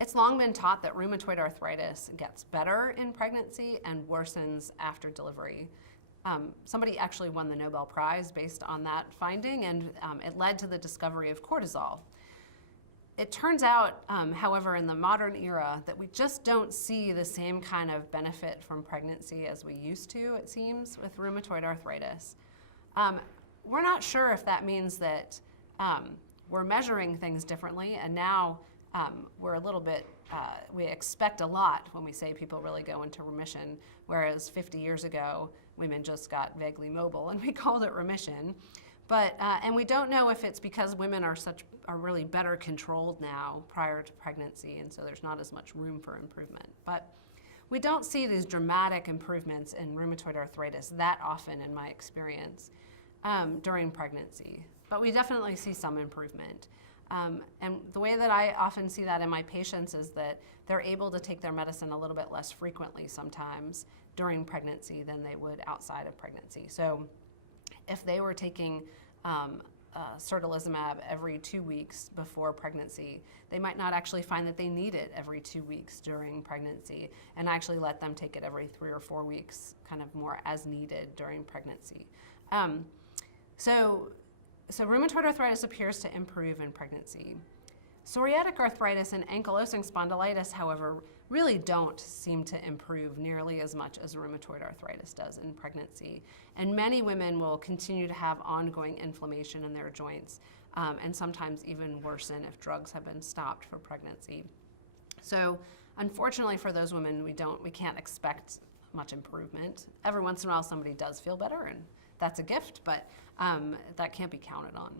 It's long been taught that rheumatoid arthritis gets better in pregnancy and worsens after delivery. Somebody actually won the Nobel Prize based on that finding, and it led to the discovery of cortisol. It turns out, however, in the modern era, that we just don't see the same kind of benefit from pregnancy as we used to, it seems, with rheumatoid arthritis. We're not sure if that means that we're measuring things differently, and now we're a little bit, we expect a lot when we say people really go into remission, whereas 50 years ago, women just got vaguely mobile and we called it remission. But, and we don't know if it's because women are really better controlled now prior to pregnancy, and so there's not as much room for improvement. But we don't see these dramatic improvements in rheumatoid arthritis that often in my experience during pregnancy. But we definitely see some improvement. And the way that I often see that in my patients is that they're able to take their medicine a little bit less frequently sometimes during pregnancy than they would outside of pregnancy. So if they were taking certolizumab every 2 weeks before pregnancy, they might not actually find that they need it every 2 weeks during pregnancy, and actually let them take it every 3 or 4 weeks, kind of more as needed during pregnancy. So rheumatoid arthritis appears to improve in pregnancy. Psoriatic arthritis and ankylosing spondylitis, however, really don't seem to improve nearly as much as rheumatoid arthritis does in pregnancy. And many women will continue to have ongoing inflammation in their joints, and sometimes even worsen if drugs have been stopped for pregnancy. So unfortunately for those women, we can't expect much improvement. Every once in a while somebody does feel better, and that's a gift, but that can't be counted on.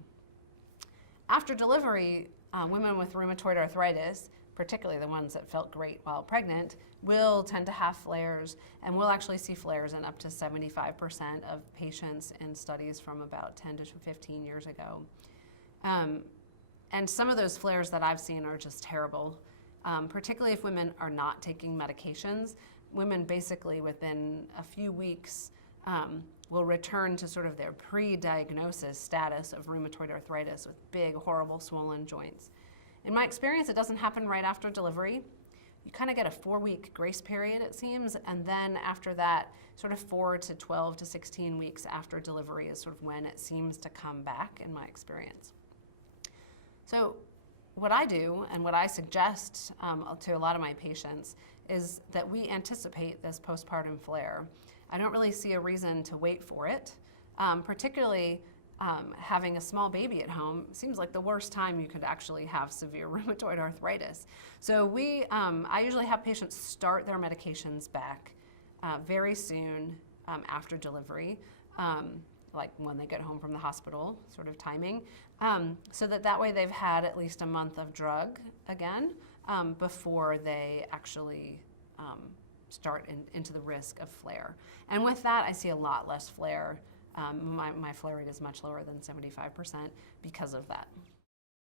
After delivery, women with rheumatoid arthritis, particularly the ones that felt great while pregnant, will tend to have flares, and we'll actually see flares in up to 75% of patients in studies from about 10 to 15 years ago. And some of those flares that I've seen are just terrible, particularly if women are not taking medications. Women basically within a few weeks will return to sort of their pre-diagnosis status of rheumatoid arthritis with big, horrible, swollen joints. In my experience, it doesn't happen right after delivery. You kind of get a 4-week grace period, it seems, and then after that, sort of 4 to 12 to 16 weeks after delivery is sort of when it seems to come back, in my experience. So what I do and what I suggest to a lot of my patients is that we anticipate this postpartum flare. I don't really see a reason to wait for it, particularly having a small baby at home seems like the worst time you could actually have severe rheumatoid arthritis. So I usually have patients start their medications back very soon after delivery, like when they get home from the hospital, sort of timing, so that way they've had at least a month of drug again before they actually start into the risk of flare. And with that, I see a lot less flare. My flare rate is much lower than 75% because of that.